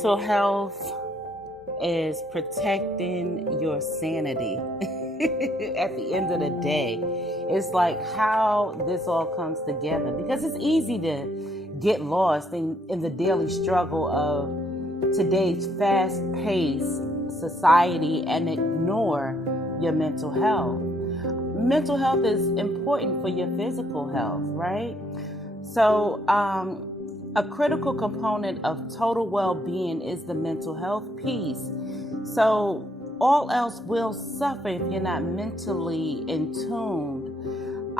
mental health is protecting your sanity. At the end of the day, it's like how this all comes together, because it's easy to get lost in the daily struggle of today's fast-paced society and ignore your mental health. Mental health is important for your physical health, right? So, a critical component of total well-being is the mental health piece. So all else will suffer if you're not mentally in tune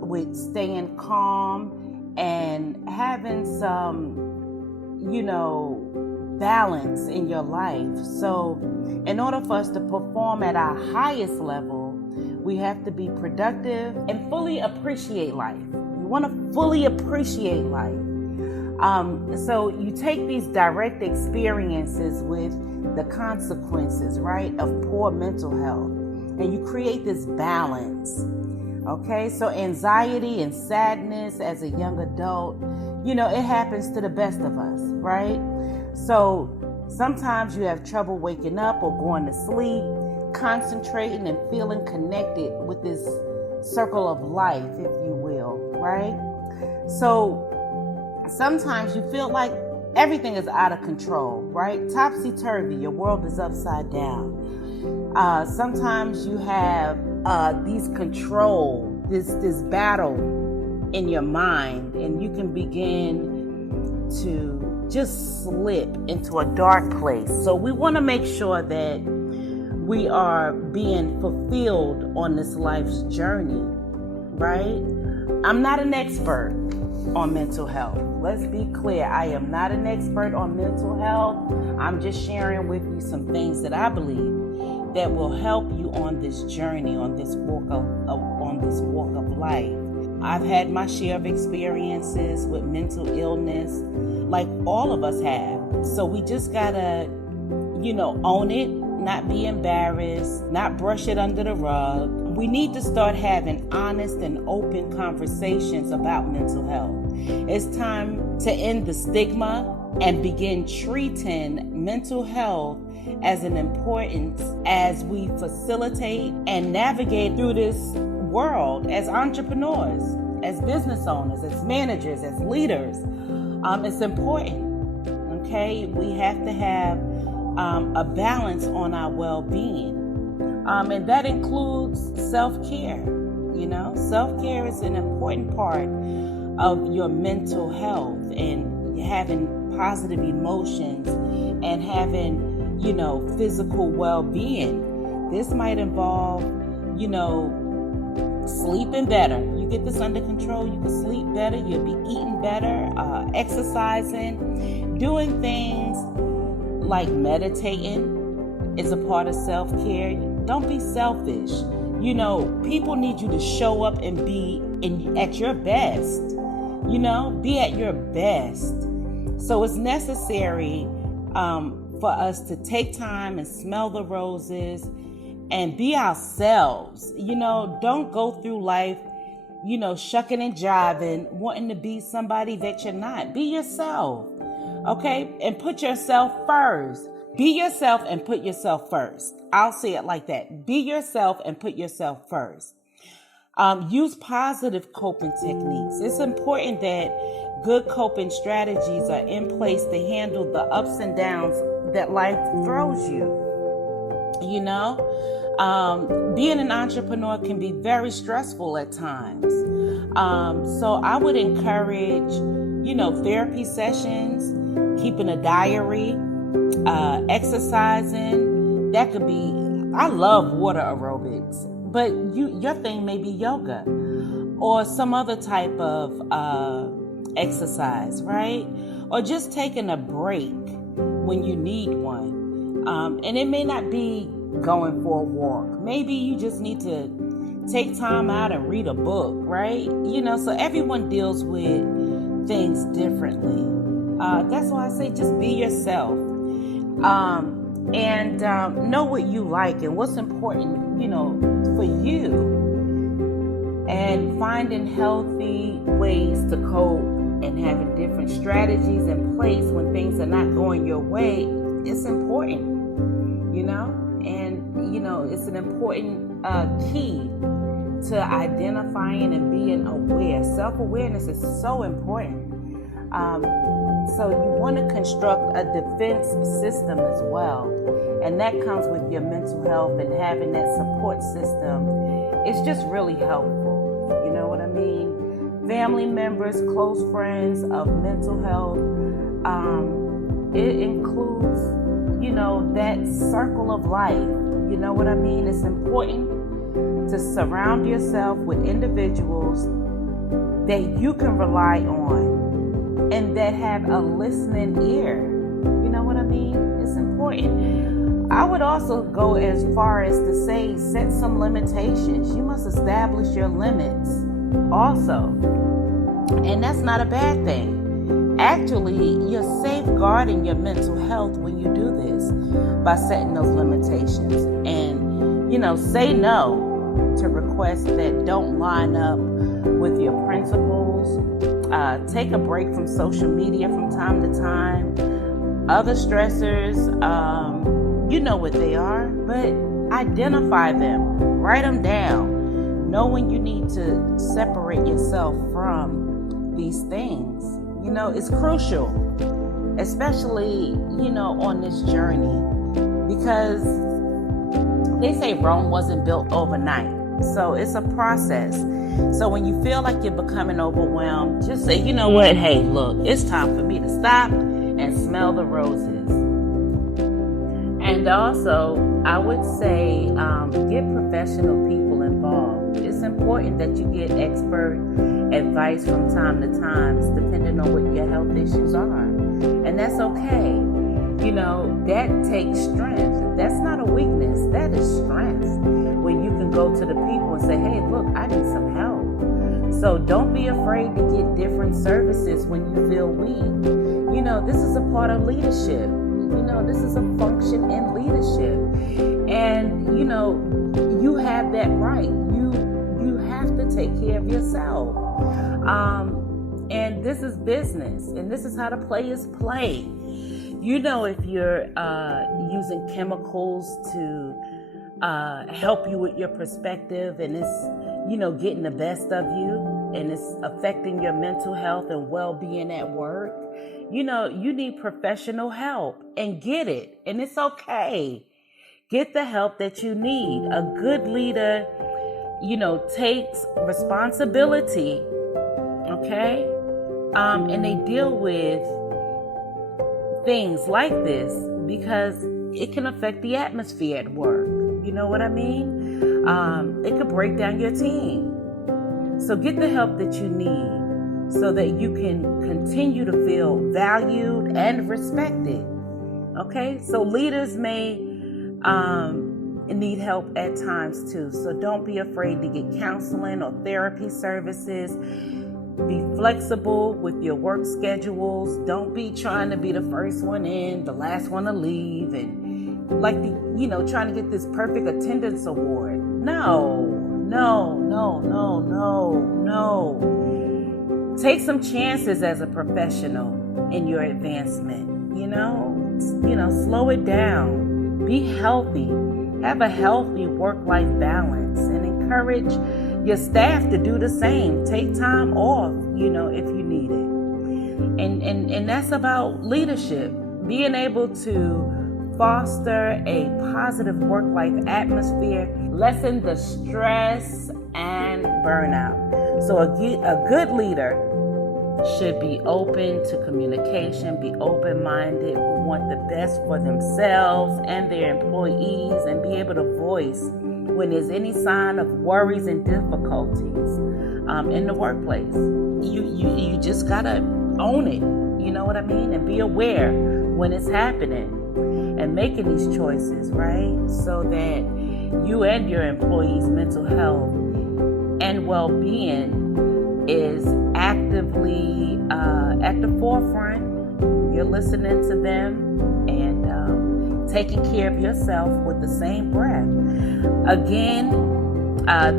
with staying calm and having some, balance in your life. So in order for us to perform at our highest level, we have to be productive and fully appreciate life. You want to fully appreciate life. So you take these direct experiences with the consequences, right, of poor mental health, and you create this balance. Okay, so anxiety and sadness as a young adult, it happens to the best of us, right? So sometimes you have trouble waking up or going to sleep, concentrating and feeling connected with this circle of life, if you will, right? So sometimes you feel like everything is out of control, right? Topsy-turvy, your world is upside down. Sometimes you have this battle in your mind, and you can begin to just slip into a dark place. So we want to make sure that we are being fulfilled on this life's journey, right? I'm not an expert on mental health. Let's be clear. I am not an expert on mental health. I'm just sharing with you some things that I believe that will help you on this journey, on this walk of life. I've had my share of experiences with mental illness, like all of us have. So we just gotta, own it, not be embarrassed, not brush it under the rug. We need to start having honest and open conversations about mental health. It's time to end the stigma and begin treating mental health as an importance as we facilitate and navigate through this world as entrepreneurs, as business owners, as managers, as leaders. It's important, okay? We have to have a balance on our well-being. And that includes self-care. Self-care is an important part of your mental health, and having positive emotions and having, physical well-being. This might involve, sleeping better. You get this under control, you can sleep better, you'll be eating better, exercising, doing things like meditating is a part of self-care. Don't be selfish. People need you to show up and be at your best. Be at your best. So it's necessary for us to take time and smell the roses and be ourselves. Don't go through life, shucking and jiving, wanting to be somebody that you're not. Be yourself, okay? And put yourself first. Be yourself and put yourself first. I'll say it like that. Be yourself and put yourself first. Use positive coping techniques. It's important that good coping strategies are in place to handle the ups and downs that life throws you. Being an entrepreneur can be very stressful at times. So I would encourage, therapy sessions, keeping a diary, exercising. That could be, I love water aerobics, but your thing may be yoga or some other type of exercise, right? Or just taking a break when you need one. And it may not be going for a walk. Maybe you just need to take time out and read a book, right? So everyone deals with things differently. That's why I say just be yourself. And know what you like and what's important, for you. And finding healthy ways to cope and having different strategies in place when things are not going your way, it's important, and it's an important key to identifying and being aware. Self-awareness is so important. So you want to construct a defense system as well, and that comes with your mental health, and having that support system. It's just really helpful. You know what I mean? Family members, close friends of mental health. It includes, that circle of life. You know what I mean? It's important to surround yourself with individuals that you can rely on and that have a listening ear. You know what I mean? It's important. I would also go as far as to say, set some limitations. You must establish your limits also. And that's not a bad thing. Actually, you're safeguarding your mental health when you do this by setting those limitations. And, say no to requests that don't line up with your principles. Take a break from social media from time to time. Other stressors, you know what they are, but identify them, write them down. Know when you need to separate yourself from these things. It's crucial, especially, on this journey, because they say Rome wasn't built overnight. So it's a process. So when you feel like you're becoming overwhelmed, just say, you know what? Hey, look, it's time for me to stop and smell the roses. And also, I would say get professional people involved. It's important that you get expert advice from time to time, depending on what your health issues are. And that's okay. That takes strength. That's not a weakness. That is strength. When you can go to the people and say, hey, look, I need some help. So don't be afraid to get different services when you feel weak. This is a part of leadership. This is a function in leadership. And, you have that right. You have to take care of yourself. And this is business, and this is how the players play. If you're using chemicals to help you with your perspective, and it's, getting the best of you, and it's affecting your mental health and well-being at work, you need professional help, and get it. And it's okay. Get the help that you need. A good leader, takes responsibility, okay? And they deal with things like this because it can affect the atmosphere at work. You know what I mean? It could break down your team. So get the help that you need so that you can continue to feel valued and respected. Okay? So leaders may need help at times too. So don't be afraid to get counseling or therapy services. Be flexible with your work schedules. Don't be trying to be the first one in, the last one to leave, and trying to get this perfect attendance award. No. Take some chances as a professional in your advancement. Slow it down. Be healthy. Have a healthy work-life balance, and encourage your staff to do the same. Take time off, if you need it. And that's about leadership. Being able to foster a positive work-life atmosphere, lessen the stress and burnout. So a good leader should be open to communication, be open-minded, want the best for themselves and their employees, and be able to voice when there's any sign of worries and difficulties in the workplace. You just gotta own it, you know what I mean? And be aware when it's happening and making these choices, right? So that you and your employees' mental health and well-being is actively at the forefront. You're listening to them and taking care of yourself with the same breath. Again,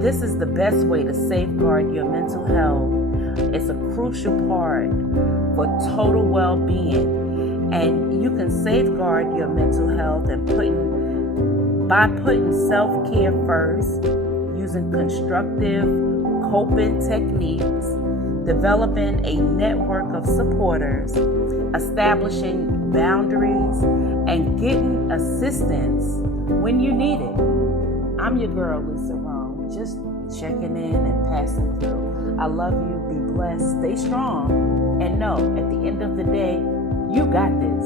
this is the best way to safeguard your mental health It's a crucial part for total well-being, and you can safeguard your mental health by putting self-care first, using constructive coping techniques, developing a network of supporters, establishing boundaries, and getting assistance when you need it. I'm your girl, Lisa Rone, just checking in and passing through. I love you. Be blessed. Stay strong. And know, at the end of the day, you got this.